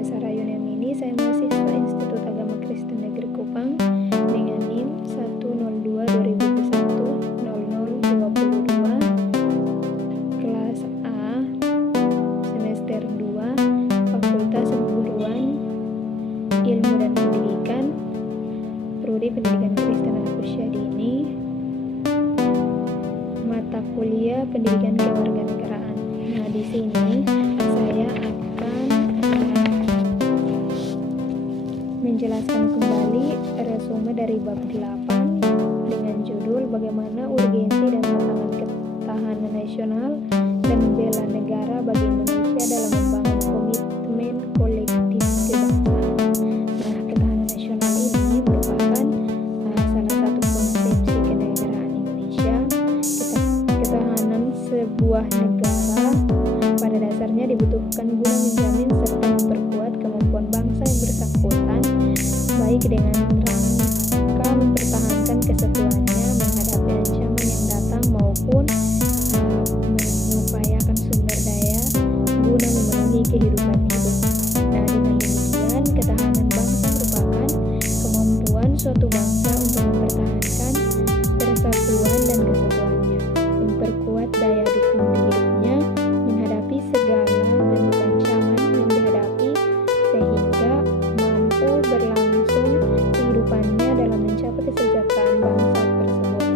saya Sarayun Yamini, saya mahasiswa Institut Agama Kristen Negeri Kupang dengan NIM 102-2021-0022 kelas A semester 2 Fakultas Keguruan Ilmu dan Pendidikan Prodi Pendidikan Kristen Anak Usia Dini, mata kuliah Pendidikan Kewarganegaraan. Nah, di sini saya akan menjelaskan kembali resume dari bab 8 dengan judul Bagaimana Urgensi dan Tantangan Ketahanan Nasional dan Bela Negara bagi Indonesia dalam Membangun Komitmen Kolektif Kebangsaan. Nah, ketahanan nasional ini merupakan salah satu konsepsi kenegaraan Indonesia. Ketahanan sebuah negara pada dasarnya dibutuhkan guna menjamin serta memperkuat kemampuan bangsa yang bersangkutan, baik dengan rangka mempertahankan kesatuannya menghadapi ancaman yang datang maupun mengupayakan sumber daya guna memenuhi kehidupan hidup. Nah, dengan demikian ketahanan bangsa merupakan kemampuan suatu bangsa untuk mempertahankan persatuan dan kesatuannya, memperkuat daya dukung hidupnya menghadapi segala bentuk ancaman yang dihadapi sehingga mampu berlangsung kehidupannya dalam mencapai kesejahteraan bangsa tersebut.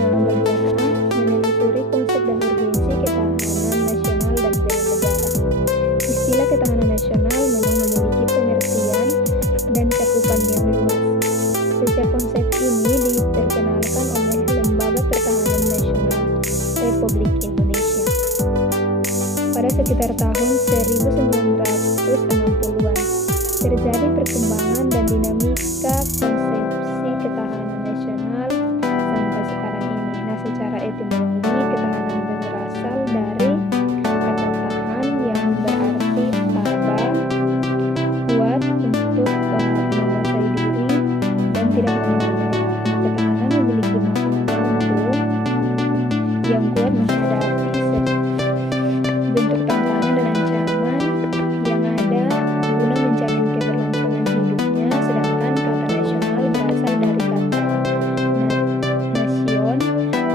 Nah, bagian A, menelusuri konsep dan urgensi ketahanan nasional dan bela negara. Istilah ketahanan nasional memang memiliki pengertian dan cakupan yang luas. Sejak konsep ini diperkenalkan oleh Lembaga Pertahanan Nasional Republik Indonesia pada sekitar tahun 1960-an, terjadi perkembangan dan dinamika konsepsi ketahanan nasional sampai sekarang ini. Nah, secara etimologi, ketahanan berasal dari kata tahan yang berarti tabah, kuat untuk menguasai diri dan tidak mengenal daerah. Ketahanan memiliki makna mampu yang kuat menghadapi bentuk tantangan dan ancaman yang ada guna menjamin keberlangsungan hidupnya, sedangkan kata nasional berasal dari kata nasion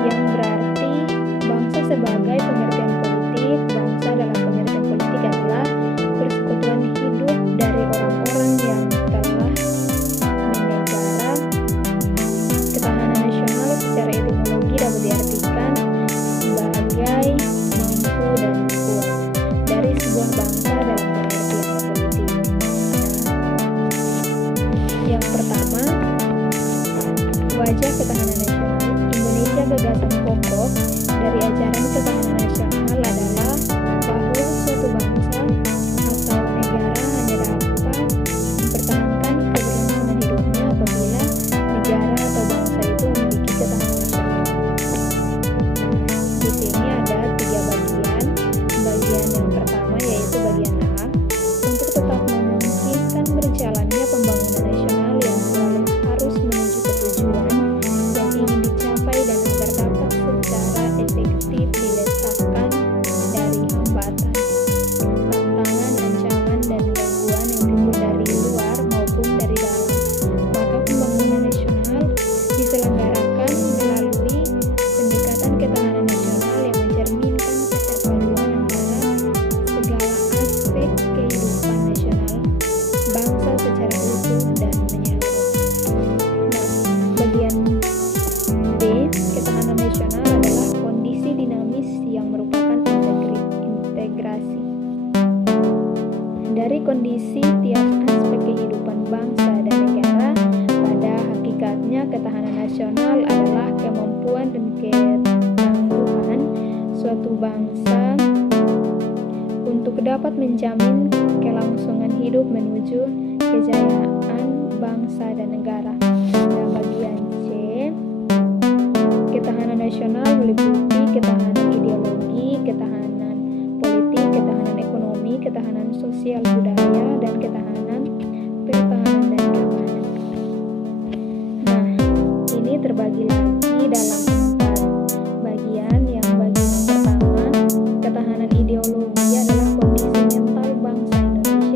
yang berarti bangsa sebagai pengertian politik. Bangsa dalam pengertian politik adalah persekutuan hidup dari orang-orang yang telah bernegara. Ketahanan nasional secara etimologi dapat diartikan sebagai mampu dan kuat dari sebuah bangsa dalam pengertian politik. Yang pertama, wajah ketahanan nasional. Indonesia, gagasan pokok dari ajaran ketahanan nasional adalah bahwa suatu bangsa atau negara hanya dapat mempertahankan keberlangsungan hidupnya apabila negara atau bangsa itu memiliki ketahanan nasional. Di sini ada 3 bagian. Bagian yang pertama yaitu bagian A, untuk tetap memungkinkan berjalannya pembangunan nasional yang selalu harus menuju ke tujuan yang ingin dicapai dan agar dapat secara efektif diletakkan dari hambatan, tantangan, ancaman, dan gangguan yang timbul dari luar maupun dari dalam. Maka pembangunan nasional diselenggarakan melalui pendekatan ketahanan nasional yang mencerminkan keterpaduan antara segala aspek kehidupan nasional bangsa secara utuh dan menyeluruh. Nah, bagian B, ketahanan nasional adalah kondisi dinamis yang merupakan integrasi dari kondisi tiap aspek kehidupan bangsa dan negara. Pada hakikatnya, ketahanan nasional adalah kemampuan dan ketangguhan suatu bangsa untuk dapat menjamin kelangsungan hidup menuju kejayaan bangsa dan negara. Nah, bagian C, ketahanan nasional meliputi ketahanan ideologi, ketahanan politik, ketahanan ekonomi, ketahanan sosial budaya, dan ketahanan pertahanan dan keamanan. Nah, ini terbagi lagi dalam 4 bagian. Yang bagian pertama, ketahanan ideologi adalah kondisi mental bangsa Indonesia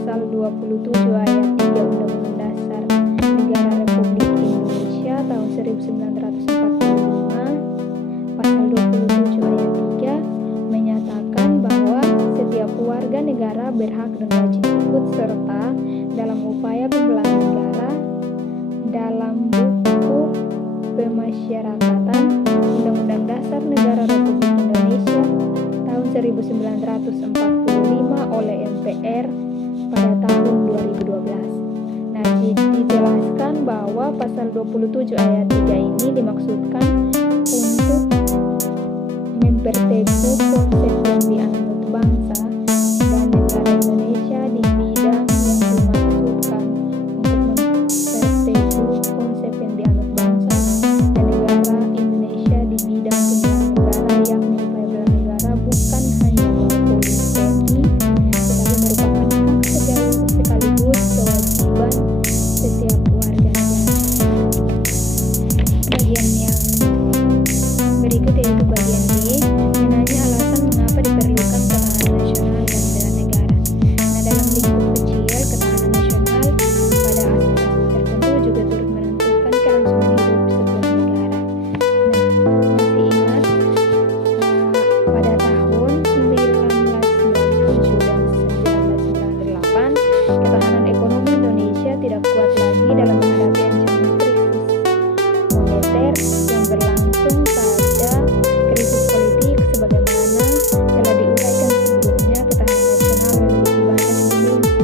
pasal 27 ayat 3 Undang-Undang Dasar Negara Republik Indonesia tahun 1945, pasal 27 ayat 3 menyatakan bahwa setiap warga negara berhak dan wajib ikut serta dalam upaya pembelahan negara dalam buku pemasyarakatan Undang-Undang Dasar Negara Republik Indonesia tahun 1945 oleh MPR pada tahun 2012. Nah, dijelaskan bahwa pasal 27 ayat 3 ini dimaksudkan untuk memperteguh konsep yang dianut bangsa dan negara Indonesia di bidang yang dimaksudkan untuk memperteguh konsep yang dianut bangsa dan negara Indonesia di bidang pembelahan negara, yakni upaya bela negara bukan hanya monopoli TNI, tetapi merupakan hak sekaligus kewajiban setiap warga negara. Bagian yang berikut yaitu bagian D, menanya alasan mengapa diperlukan ketahanan nasional dan bela negara. Nah, dalam lingkup kecil, ketahanan nasional pada aspek tertentu juga turut menentukan kelangsungan hidup sebuah negara. Nah, masih ingat pada tahun 1997 dan 1998, ketahanan ekonomi Indonesia tidak kuat lagi dalam menghadapi ancaman krisis moneter yang berlangsung pada krisis politik. Sebagaimana telah diuraikan sebelumnya, ketahanan nasional memiliki banyak dimensi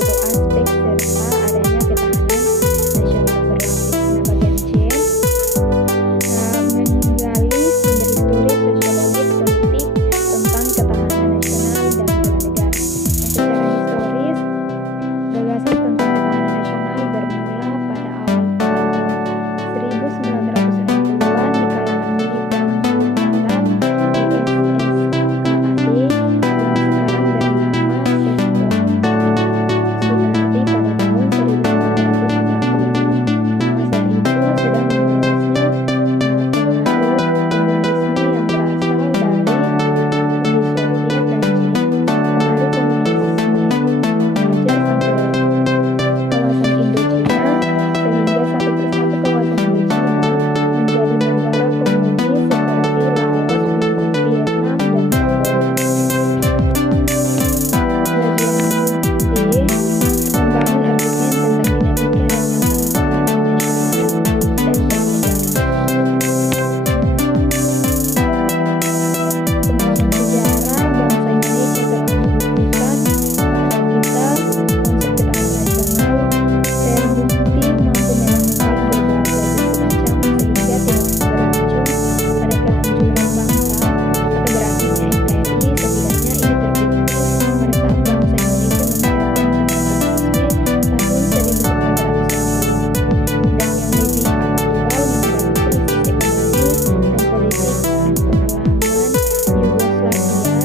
atau aspek serta adanya ketahanan nasional berlapis. Nah, bagian C, menggali sumber historis, sosiologis, politik tentang ketahanan nasional dan bela negara. Nah, secara historis, gagasan tentang ketahanan nasional bermula pada awal tahun 1960-an di kalangan militer angkatan darat USSKAD yang sekarang bernama Sektor Sunardi pada tahun 1997. Masa itu sedang meluasnya pengaruh komunisme yang berasal dari Uni Soviet dan China. Pengaruh komunisme mengajar sampai kawasan Indochina, sehingga satu persatu kawasan Indochina menjadi negara komunis seperti Laos, Vietnam, dan Kamboja. Bagian D, membangun argumen tentang dinamika dan tantangan nasional dan bernegara. Pengalaman sejarah bangsa Indonesia telah membuktikan bahwa konsep ketahanan nasional terbukti mampu menangkal berbagai jenis ancaman sehingga tidak berujung pada kehancuran bangsa atau berakhirnya NKRI. Setidaknya ini terbukti pada saat bangsa Indonesia menghadapi ancaman komunisme tahun 1945 dan yang lebih aktual menghadapi krisis ekonomi dan politik pengalaman Yugoslavia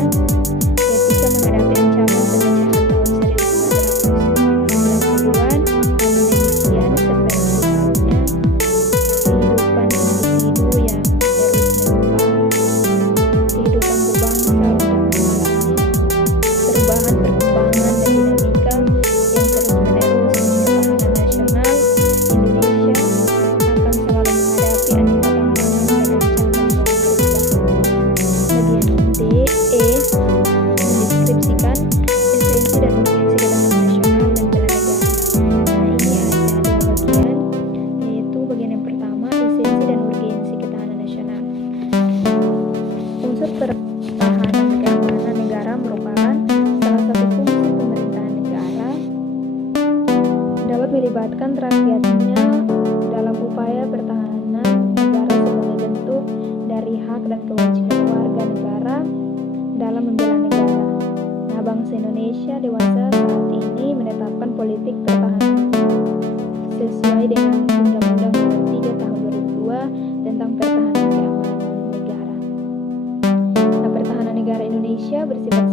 ketika menghadapi ancaman penjajahan tahun 1990-an. Namun demikian, seperti halnya kehidupan individu yang terus mengembang, kehidupan berbangsa untuk mengalami perubahan, perkembangan, dan dinamika yang terus-menerus, ketahanan nasional Indonesia akan selalu menghadapi aneka tantangan dan ancaman yang berubah. Bagian D, E, mendeskripsikan esensi dan urgensi ketahanan nasional dan bela negara. Nah, ini ada dua bagian, yaitu bagian yang pertama, esensi dan urgensi ketahanan nasional. Unsur pertahanan dan keamanan negara merupakan salah satu fungsi pemerintahan negara dapat melibatkan rakyatnya dalam upaya pertahanan negara sebagai bentuk dari hak dan kewajiban warga negara dalam membela negara. Nah, bangsa Indonesia dewasa saat ini menetapkan politik pertahanan sesuai dengan Undang-Undang Nomor 3 Tahun 2002 tentang pertahanan keamanan negara. Nah, pertahanan negara Indonesia bersifat